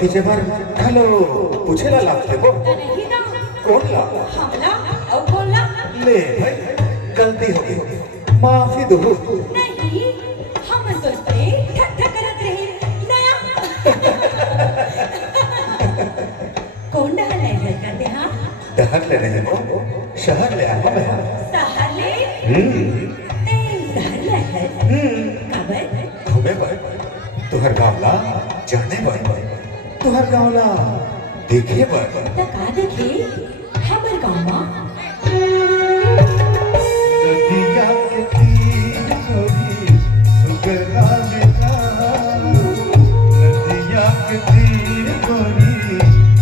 खींचे भर हेलो पूछे ला लागते वो नहीं ना कौन ला हमला और बोला ले भाई गलती हो गई माफी दो नहीं हम तो पे ठट्ठा करत रहे नया कौन डहल है करते हाँ डहर ले रहे हो शहर ले आया मैं शहर ले शहर ले है कबर घूमे भाई तुहर गावला जाने भाई तुहर गावला देखे भाई तो का देखे हमर गाँव नदिया के तीर गोरी सुगरा बेटा नदिया के तीर गोरी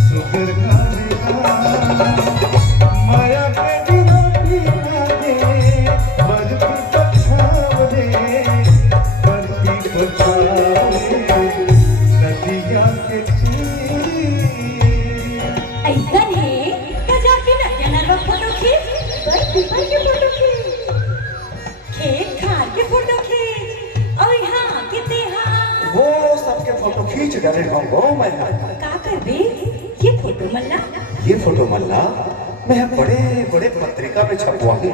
सुगरा बेटा माया के बिना लागे बरती पछावरे बरती पछावरे नदिया के तीर ऐसा नहीं तो जाके ना जनरल फोटो खींच पर पीपल के फोटो खींच खेत खार के फोटो खींच और यहाँ कितने हाँ वो सबके फोटो खींच डाले हमको मैं का कर बे ये फोटो मल्ला ये फोटो मल्ला मैं बड़े बड़े पत्रिका में छपवा हूँ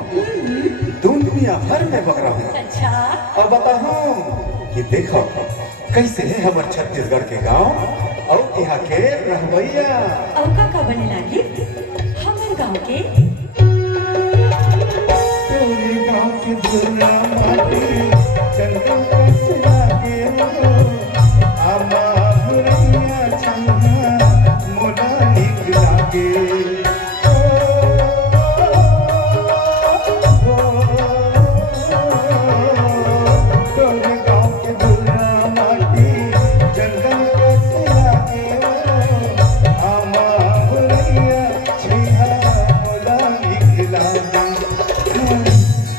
दुनिया भर में बग रहा हूँ अच्छा और बताऊँ कि देखो कैसे है हमारे छत्तीसगढ़ के गांव और यहाँ के रहवैया और का बने लागे हमारे गांव के तेरे गांव के दुनिया माटी चंदन कैसे लागे आमा भुरैया छन्ना मोला निक लागे तोरे गांव के दुनिया माटी चंदन कैसे लागे आमा भुरैया छन्ना मोला निक लागे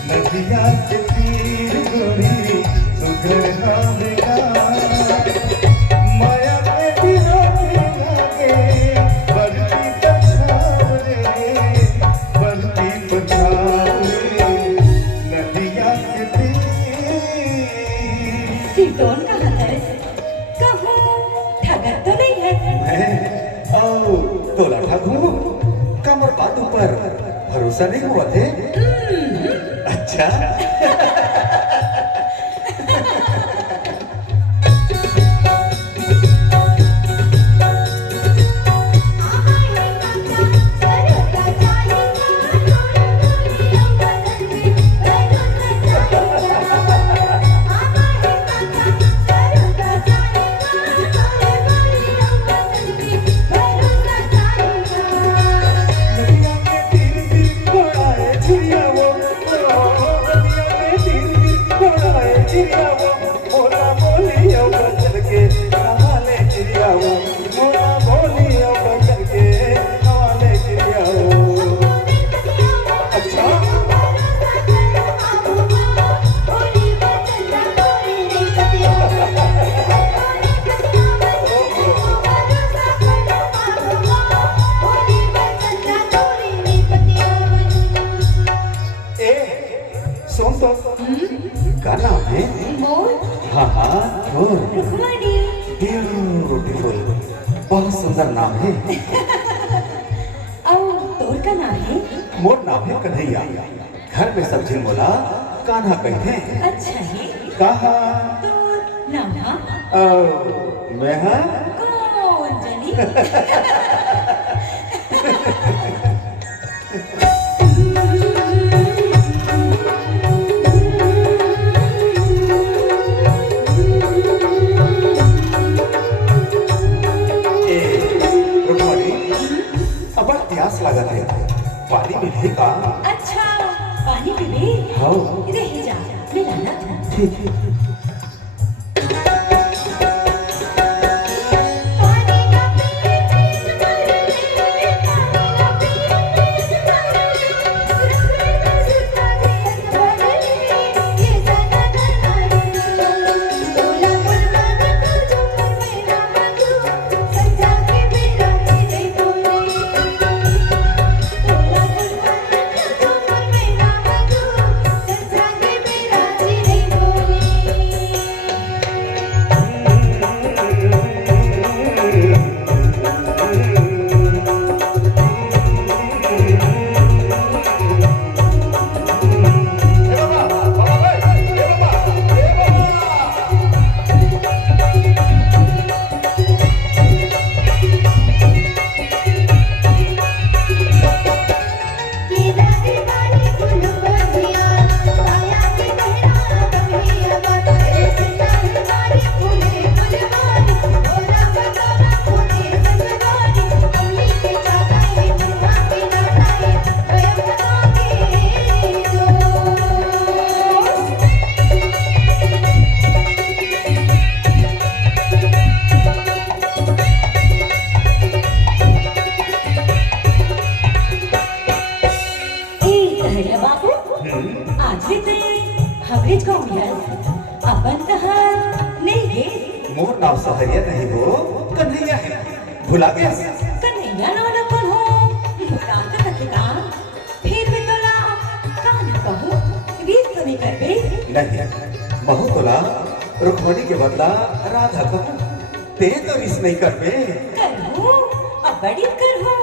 नदिया के तीर गोरी सुघर नावेगा माया के बिना लागे बरती पछावरे बरती पछावरे नदिया के तीर सिरदोन कहाँ है कहो ठगर तो नहीं है मैं आओ तोला ठाकू कमर बातों पर भरोसा नहीं हुआ थे अच्छा नदिया के तीर तीर घोड़ाए चिड़िया वो नदिया के तीर तीर घोड़ाए चिड़िया वो मोरा बोली औ बचर के हवाले चिड़िया वो मोरा बोली औ बचर के हवाले चिड़िया वो अच्छा ए सुन तो का नाम है मोर हाँ हाँ मोर रुक्मणी ब्यूटीफुल बहुत सुंदर नाम है और तोर का नाम है मोर नाम है कन्हैया घर में सब झिलमोला कान्हा कहते हैं अच्छा है कहा तोर नाम हाँ मैं हाँ कौन जानी ए रुक्मणी अब प्यास लगा है पानी मिलेगा अच्छा पानी पीबे हाँ रह जा मैं लाना था ठीक है पानी का पीने चीज भर ले पानी का पीने चीज भर ले सुरखी में सुरखा दिया भर ले ये जाना करना रे तोला मुर्गा का जो कर मेरा मधु संजा के मेरा तेरे बोले तोला मुर्गा का जो कर मेरा मधु संजा के मेरा तेरे बोले आज भी ते हमरे गाँव में अपन तहार नहीं गे मोर नाम सहरिया नहीं हो, कन्हैया है। भुला गया? कन्हैया नाम अपन हो मुला का कथिका फिर भी तोला का न कहूँ रीत तो नहीं करबे नहीं, महु तोला रुक्मणी के बदला राधा कहूँ, ते तो रिस नहीं करबे। करूँ अब बड़ी करूँ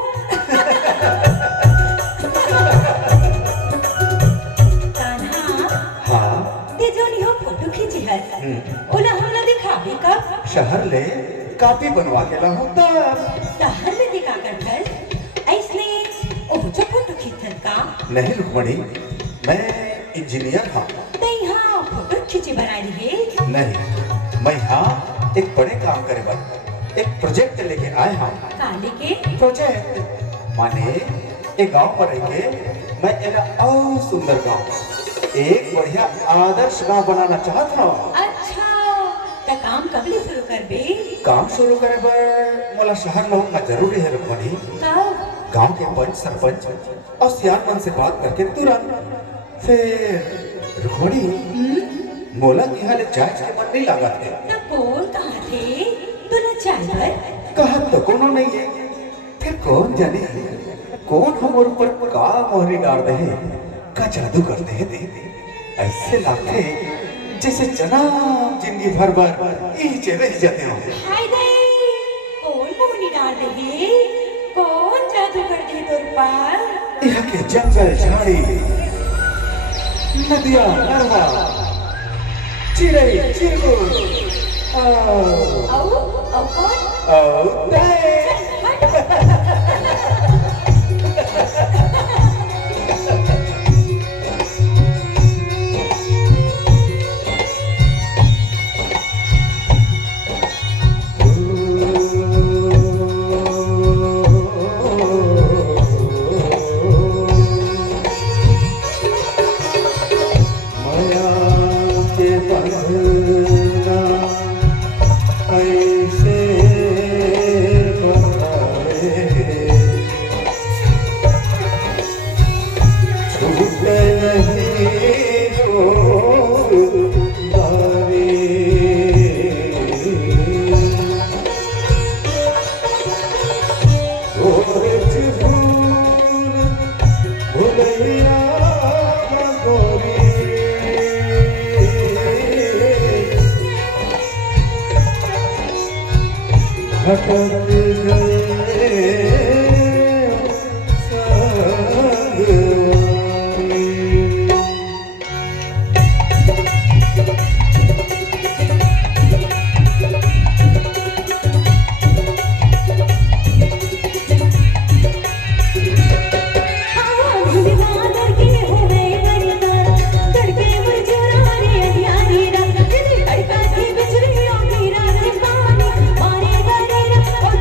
कान्हा हाँ ते जो नहीं हो फोटो खींची है ओला हमला दिखाबे कब शहर ले कापी बनवा के लाहूं तब। शहर में दिखा कर कर ऐसने ओ जो फोटो खींचन का नहीं रुक्मणी, मैं इंजीनियर हाँ। ते यहाँ फोटो खींची बना रही है नहीं, मैं यहाँ एक बड़े काम करे बर एक प्रोजेक्ट लेके आए हाँ। काले के प्रोजेक्ट माने एक गांव पर रह के मैं एक और सुंदर गांव, एक बढ़िया आदर्श गांव बनाना चाहता हूँ। अच्छा त काम कब ले शुरू कर बे काम शुरू करे बर मोला शहर लौटना जरूरी है रुक्मणी। कब गांव के पंच सरपंच और सियारमन से बात करके तुरंत फिर रुक्मणी मोला यहाँ ले जाए के मन नहीं लगा थे। त कौन कहाँ थे तूने चाय पर कहा तो कोनो नहीं है, फिर कौन जाने कौन हमारे ऊपर का मोहरी डाल रहे का जादू करते हैं। दे ऐसे लगते जैसे जनाब जिंदगी भर भर इचे रह जाते हो। हाय दे कौन मोहनी डाल रही कौन जादू कर दे तोर पर यहाँ के जंगल झाड़ी नदियाँ नरवा चिड़ै चिरकुट औ कौन औ दे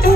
तू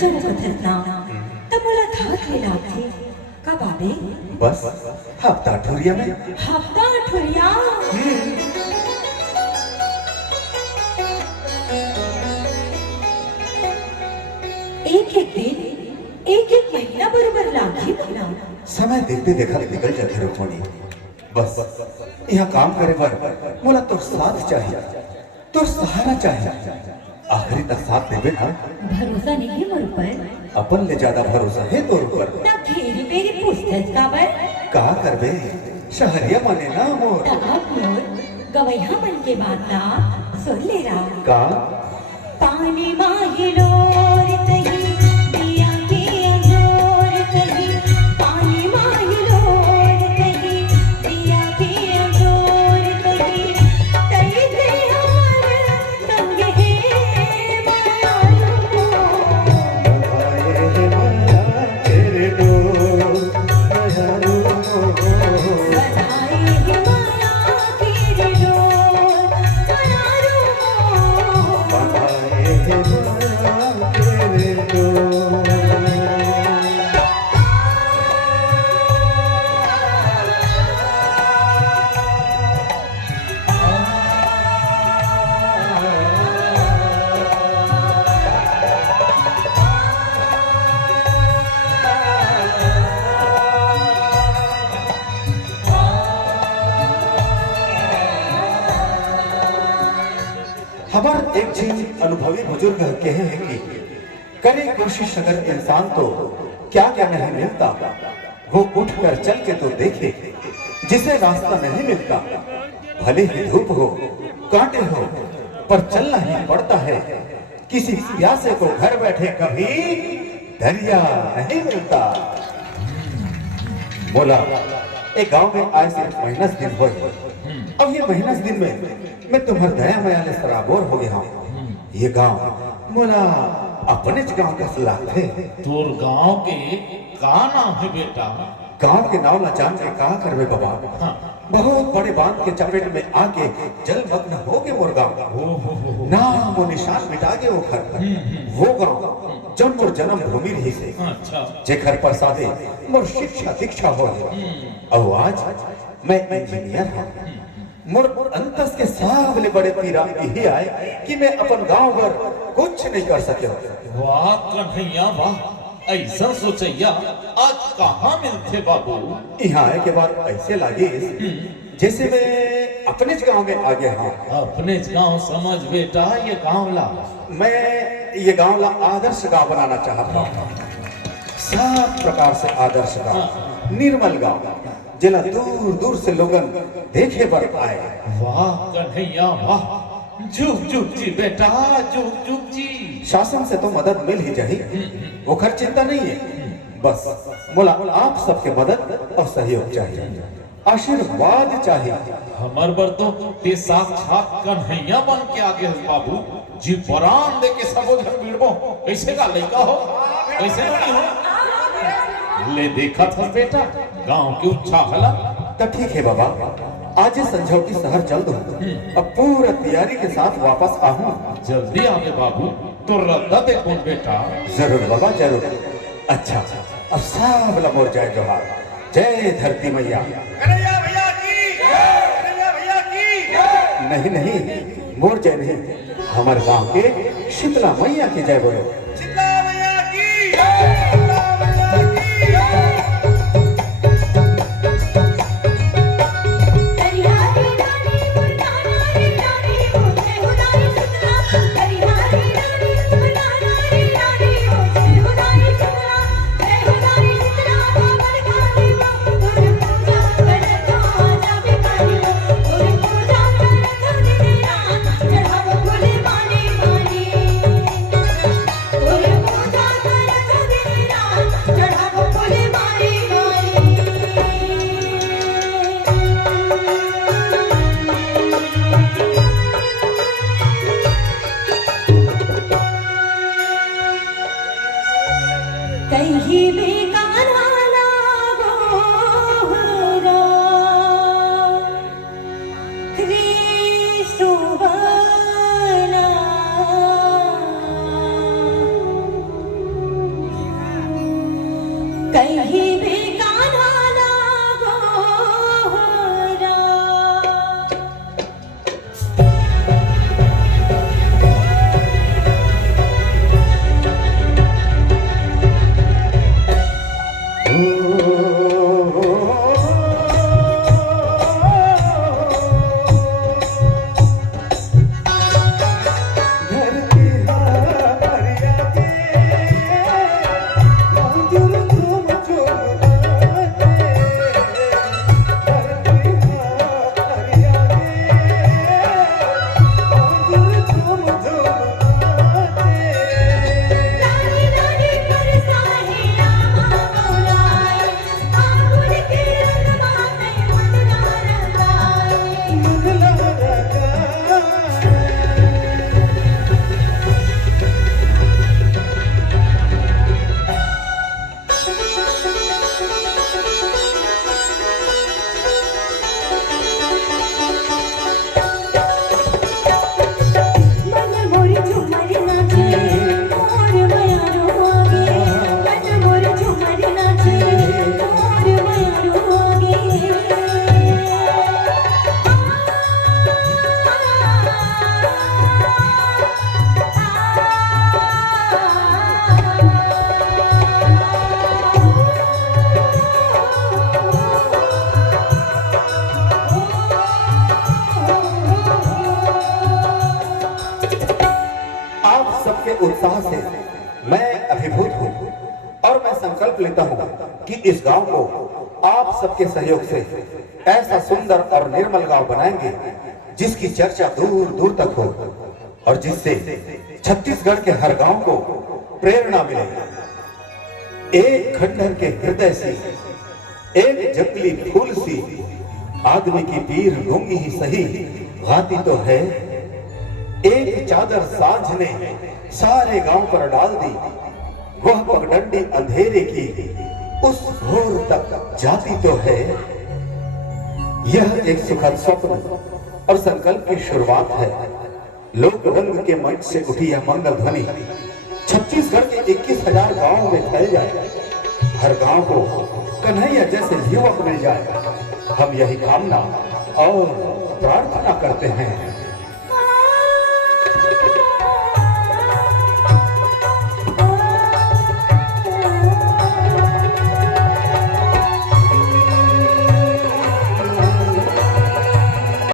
जब कथत ना तब मला धात में लागते कब आवे बस हफ्ता ठुरिया में हफ्ता ठुरिया एक एक दिन एक एक महीना बरोबर लागी महीना समय देखते देखा निकल जाते रुक्मणी बस यहाँ काम करे बर मोला तो साथ चाहिए तो सहारा चाहिए आखिरी तक साथ देवे ना भरोसा नहीं मोर पर अपन ले ज्यादा भरोसा है तोर ऊपर ना घेरी मेरी पुस्तक का बर का करबे शहरिया माने ना मोर तब मोर गवैया मन के बात ना सुन ले रहा का पानी माहिलो तही दिया के अंजोर तही पानी माहिलो तही दिया के अंजोर तही तही दे हमार संग है मायालो आए माया तेरे दो नयारो बनाए है माया तेरे डोर बनारो आए माया तेरे दो हमार एक चीज अनुभवी बुजुर्ग कहे हैं कि करे कोशिश अगर इंसान तो क्या क्या नहीं मिलता वो उठ कर चल के तो देखे जिसे रास्ता नहीं मिलता भले ही धूप हो कांटे हो पर चलना ही पड़ता है किसी प्यासे को घर बैठे कभी दरिया नहीं मिलता बोला एक गांव में आए सिर्फ महीनस दिन हो अब ये महीनस दिन में मैं तुम्हार दया माया ले सराबोर हो गया हूँ ये गांव मोला अपने गांव का सलाह थे तोर गांव के का नाम है बेटा? गांव के नाव न जान के कहा करवे बाबा हाँ। बहुत बड़े बांध के चपेट में आके जलमग्न हो गए मोर गांव नाम वो निशान मिटा गए वो घर वो गांव जब मोर जन्म भूमि रही से अच्छा जेखर प्रसादे मोर शिक्षा दीक्षा हो और आज मैं इंजीनियर हूँ मोर अंतस के सावले बड़े पीरा यही आए कि मैं अपन गांव पर कुछ नहीं कर सके वाह कन्हैया वाह, ऐसा सोचैया आज कहाँ मिलते बाबू? यहाँ आए के बाद ऐसे लगे जैसे मैं अपने गांव में आ गया हूँ अपने गांव समझ बेटा, ये गांव ला मैं ये गांव ला आदर्श गांव बनाना चाहता हूँ सब प्रकार से आदर्श गांव निर्मल गांव जिला दूर दूर से लोगन देखे पर आए वाह कन्हैया वाह, जुग जुग जी बेटा, जुग जुग जी। शासन से तो मदद मिल ही जाएगी वो खर्च चिंता नहीं है बस मोला आप सबके मदद और सहयोग चाहिए आशीर्वाद चाहिए हमर बर तो ते साक्षात कन्हैया बन के आगे है बाबू जी, परान दे के सबो घर बिड़बो कैसे का लइका हो कैसे नहीं हो ले देखा था बेटा गांव की उच्छा हला तो ठीक है बाबा आज संझो की शहर चल दो अब पूरा तैयारी के साथ वापस आऊं जल्दी आवे बाबू, तो रद्दा दे कौन बेटा? जरूर बाबा जरूर अच्छा अब सब लमोर जाए जोहार जय धरती मैया कन्हैया भैया की कन्हैया भैया की नहीं नहीं मोर जय नहीं हमारे गांव के शीतला मैया की जय बोलो शीतला भैया की शीतला भैया की हरियारी रानी मुर्दाना रे रानी मुझे उदारी सुतला हरियारी रानी मुर्दाना रे रानी मुझे उदारी सुतला मैं उदारी सुतला बाबर काली मां तुर पूजा करता जावे काली मां तुर पूजा करता दिन रात चढ़ाव फूल माने माने तुर पूजा करता दिन रात चढ़ाव फूल माने कहीं भी कान्हा लागो हरा क्रिस्तुवना उत्साह से मैं अभिभूत हूँ और मैं संकल्प लेता हूँ कि इस गांव को आप सबके सहयोग से ऐसा सुंदर और निर्मल गांव बनाएंगे जिसकी चर्चा दूर दूर तक हो और जिससे छत्तीसगढ़ के हर गांव को प्रेरणा मिले। एक खंडहर के हृदय से एक जंगली फूल सी आदमी की पीर गूंगी ही सही गाती तो है। एक चादर सांझ ने सारे गांव पर डाल दी, वह पगडंडी अंधेरे की उस घोर तक जाती तो है। यह एक सुखद स्वप्न और संकल्प की शुरुआत है। लोक रंग के मंच से उठी यह मंगल ध्वनि छत्तीसगढ़ के 21,000 गांवों में फैल जाए, हर गांव को कन्हैया जैसे युवक मिल जाए। हम यही कामना और प्रार्थना करते हैं।